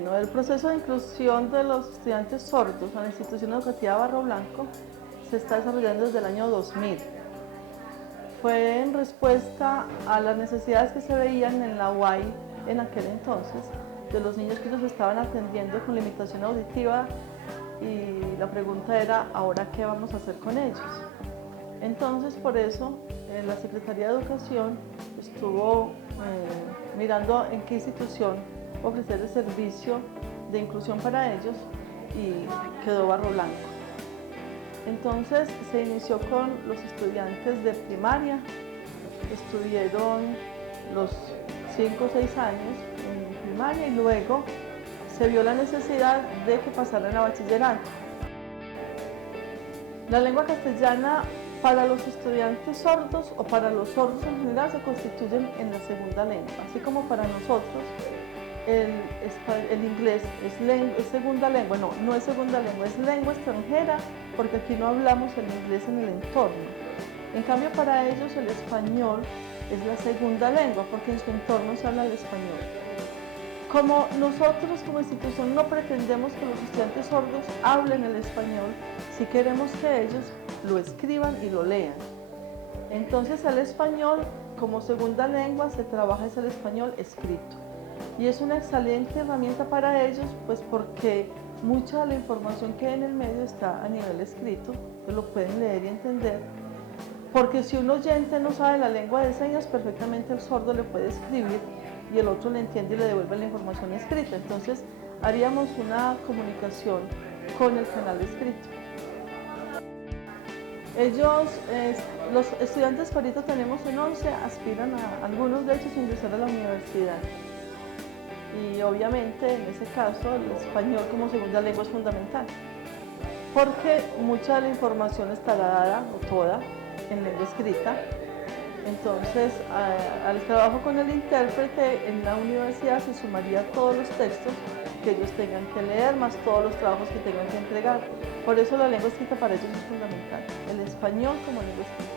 El proceso de inclusión de los estudiantes sordos a la institución educativa Barro Blanco se está desarrollando desde el año 2000. Fue en respuesta a las necesidades que se veían en la UAI en aquel entonces, de los niños que ellos estaban atendiendo con limitación auditiva, y la pregunta era, ¿ahora qué vamos a hacer con ellos? Entonces, por eso, la Secretaría de Educación estuvo mirando en qué institución ofrecer el servicio de inclusión para ellos y quedó Barro Blanco. Entonces se inició con los estudiantes de primaria, estuvieron los 5 o 6 años en primaria y luego se vio la necesidad de que pasaran a bachillerato. La lengua castellana para los estudiantes sordos o para los sordos en general se constituyen en la segunda lengua, así como para nosotros el inglés es segunda lengua, no es segunda lengua, es lengua extranjera, porque aquí no hablamos el inglés en el entorno. En cambio, para ellos el español es la segunda lengua, porque en su entorno se habla el español. Como nosotros como institución no pretendemos que los estudiantes sordos hablen el español, sí queremos que ellos lo escriban y lo lean. Entonces el español como segunda lengua se trabaja es el español escrito. Y es una excelente herramienta para ellos, pues porque mucha de la información que hay en el medio está a nivel escrito, que lo pueden leer y entender. Porque si un oyente no sabe la lengua de señas, perfectamente el sordo le puede escribir y el otro le entiende y le devuelve la información escrita. Entonces haríamos una comunicación con el canal escrito. Ellos, los estudiantes que ahorita tenemos en 11, aspiran a algunos de ellos a ingresar a la universidad. Y obviamente en ese caso el español como segunda lengua es fundamental, porque mucha de la información estará dada, o toda, en lengua escrita. Entonces al trabajo con el intérprete en la universidad se sumaría todos los textos que ellos tengan que leer, más todos los trabajos que tengan que entregar. Por eso la lengua escrita para ellos es fundamental, el español como lengua escrita.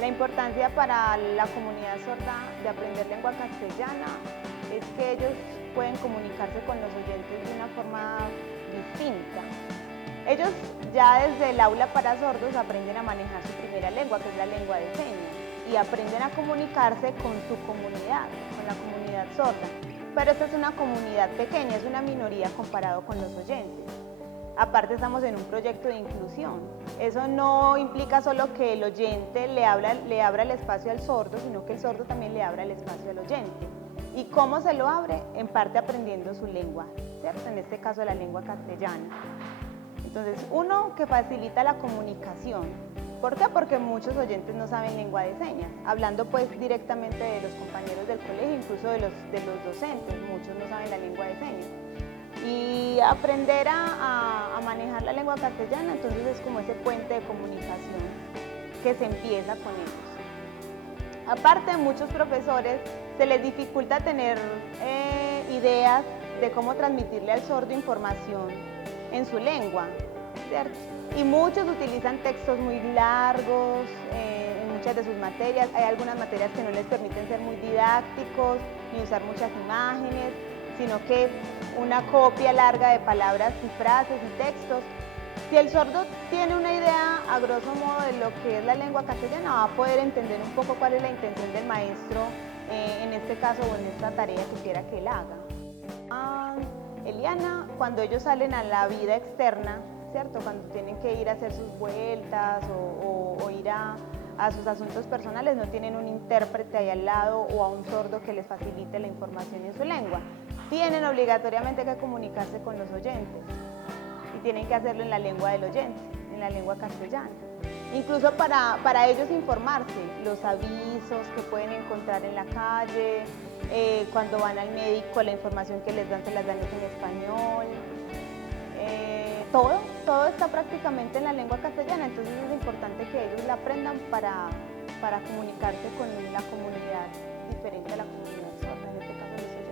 La importancia para la comunidad sorda de aprender lengua castellana es que ellos pueden comunicarse con los oyentes de una forma distinta. Ellos ya desde el aula para sordos aprenden a manejar su primera lengua, que es la lengua de señas, y aprenden a comunicarse con su comunidad, con la comunidad sorda. Pero esta es una comunidad pequeña, es una minoría comparado con los oyentes. Aparte estamos en un proyecto de inclusión. Eso no implica solo que el oyente le abra el espacio al sordo, sino que el sordo también le abra el espacio al oyente. ¿Y cómo se lo abre? En parte aprendiendo su lengua, ¿cierto? En este caso la lengua castellana. Entonces, uno, que facilita la comunicación. ¿Por qué? Porque muchos oyentes no saben lengua de señas. Hablando pues directamente de los compañeros del colegio, incluso de los docentes, muchos no saben la lengua de señas. Y aprender a manejar la lengua castellana, entonces es como ese puente de comunicación que se empieza con ellos. Aparte, muchos profesores se les dificulta tener ideas de cómo transmitirle al sordo información en su lengua, ¿cierto? Y muchos utilizan textos muy largos en muchas de sus materias. Hay algunas materias que no les permiten ser muy didácticos ni usar muchas imágenes, sino que una copia larga de palabras y frases y textos. Si el sordo tiene una idea a grosso modo de lo que es la lengua castellana, va a poder entender un poco cuál es la intención del maestro en este caso o en esta tarea que quiera que él haga. Eliana, cuando ellos salen a la vida externa, ¿cierto? Cuando tienen que ir a hacer sus vueltas o ir a sus asuntos personales, no tienen un intérprete ahí al lado o a un sordo que les facilite la información en su lengua. Tienen obligatoriamente que comunicarse con los oyentes y tienen que hacerlo en la lengua del oyente, en la lengua castellana. Incluso para ellos informarse, los avisos que pueden encontrar en la calle, cuando van al médico, la información que les dan se las dan en español. Todo está prácticamente en la lengua castellana, entonces es importante que ellos la aprendan para comunicarse con la comunidad diferente a la comunidad sorda, en este caso los oyentes.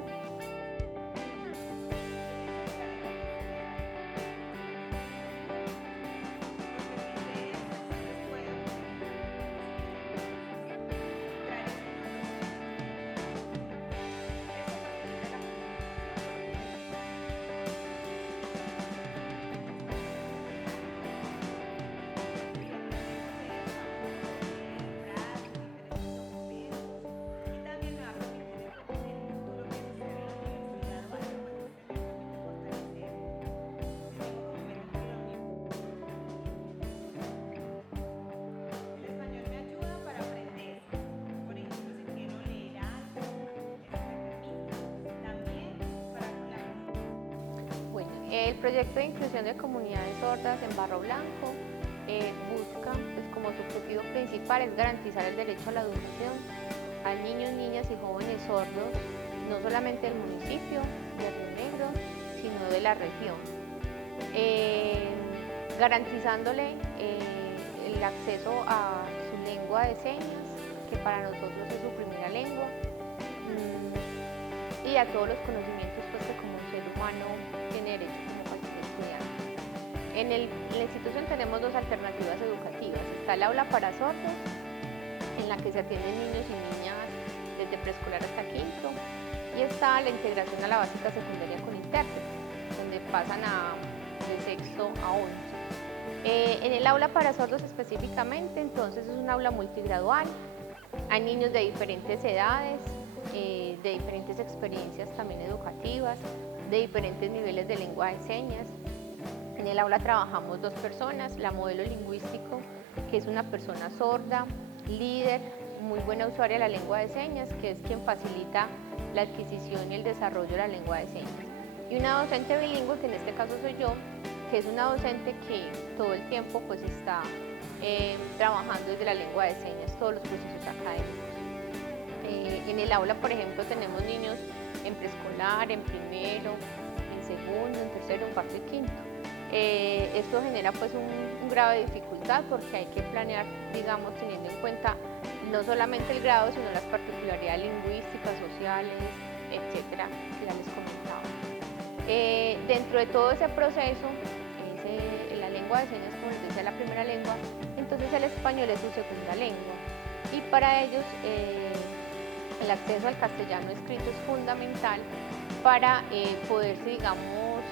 El proyecto de inclusión de comunidades sordas en Barro Blanco busca, pues, como su objetivo principal es garantizar el derecho a la educación a niños, niñas y jóvenes sordos, no solamente del municipio de Río Negro, sino de la región, garantizándole el acceso a su lengua de señas, que para nosotros es su primera lengua, y a todos los conocimientos pues, que como ser humano tiene derecho como cualquier estudiante. En la institución tenemos dos alternativas educativas. Está el aula para sordos, en la que se atienden niños y niñas desde preescolar hasta quinto, y está la integración a la básica secundaria con intérprete, donde pasan de sexto a 11. En el aula para sordos específicamente, entonces es un aula multigradual. Hay niños de diferentes edades, de diferentes experiencias también educativas, de diferentes niveles de lengua de señas. En el aula trabajamos dos personas, la modelo lingüístico, que es una persona sorda, líder, muy buena usuaria de la lengua de señas, que es quien facilita la adquisición y el desarrollo de la lengua de señas. Y una docente bilingüe, que en este caso soy yo, que es una docente que todo el tiempo pues está trabajando desde la lengua de señas, todos los procesos académicos. En el aula, por ejemplo, tenemos niños en preescolar, en primero, en segundo, en tercero, en cuarto y quinto. Esto genera pues un grado de dificultad porque hay que planear, digamos, teniendo en cuenta no solamente el grado, sino las particularidades lingüísticas, sociales, etcétera, que ya les comentaba. Dentro de todo ese proceso, la lengua de señas, como les decía, la primera lengua, entonces el español es su segunda lengua. y para ellos el acceso al castellano escrito es fundamental para poderse, digamos,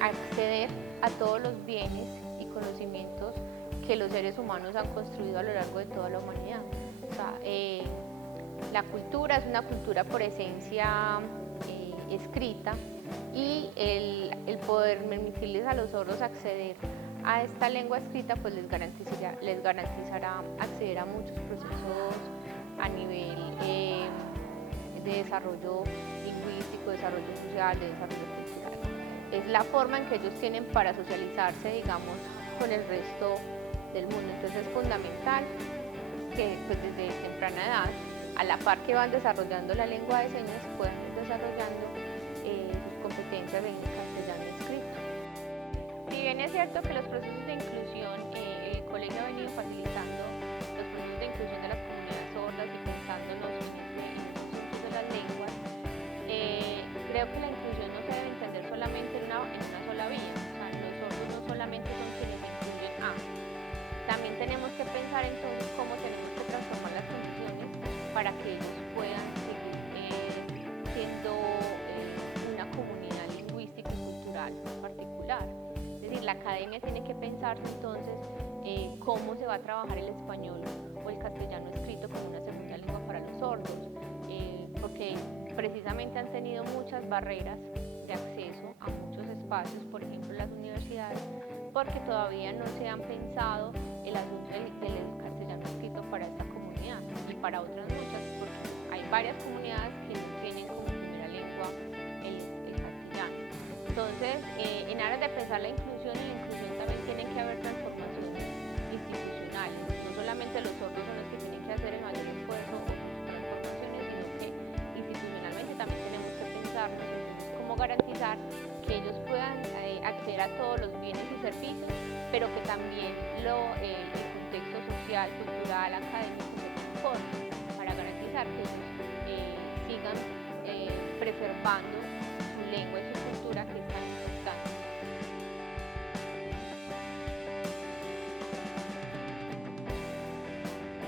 acceder a todos los bienes y conocimientos que los seres humanos han construido a lo largo de toda la humanidad. O sea, la cultura es una cultura por esencia escrita, y el poder permitirles a los sordos acceder a esta lengua escrita pues les garantizará acceder a muchos procesos a nivel de desarrollo lingüístico, desarrollo social, de desarrollo cultural. Es la forma en que ellos tienen para socializarse, digamos, con el resto del mundo. Entonces es fundamental que pues, desde temprana edad, a la par que van desarrollando la lengua de señas, puedan ir desarrollando sus competencias en el castellano escrito. Si bien es cierto que los procesos de inclusión, el colegio ha venido facilitando los procesos de inclusión de las comunidades sordas y pensándonos en los usos de las lenguas, creo que la inclusión no se debe entender solamente en una sola vía. O sea, los sordos no solamente son quienes incluyen a. También tenemos que pensar entonces cómo tenemos que transformar las condiciones para que ellos puedan seguir siendo una comunidad lingüística y cultural particular. Es decir, la academia tiene que pensarse entonces cómo se va a trabajar el español o el castellano escrito como una segunda lengua para los sordos, porque precisamente han tenido muchas barreras de acceso a muchos espacios, por ejemplo las universidades, porque todavía no se han pensado el asunto del castellano escrito para esta comunidad y para otras muchas, porque hay varias comunidades que no tienen como primera lengua el castellano. Entonces, en aras de pensar la inclusión también tienen que haber transformaciones institucionales. No solamente los sordos son los que tienen que hacer el mayor esfuerzo o transformaciones, sino que institucionalmente también tenemos que pensarnos entonces cómo garantizar que ellos puedan acceder a todos los bienes y servicios, pero que también el contexto social, cultural, académico se transforme para garantizar que ellos sigan preservando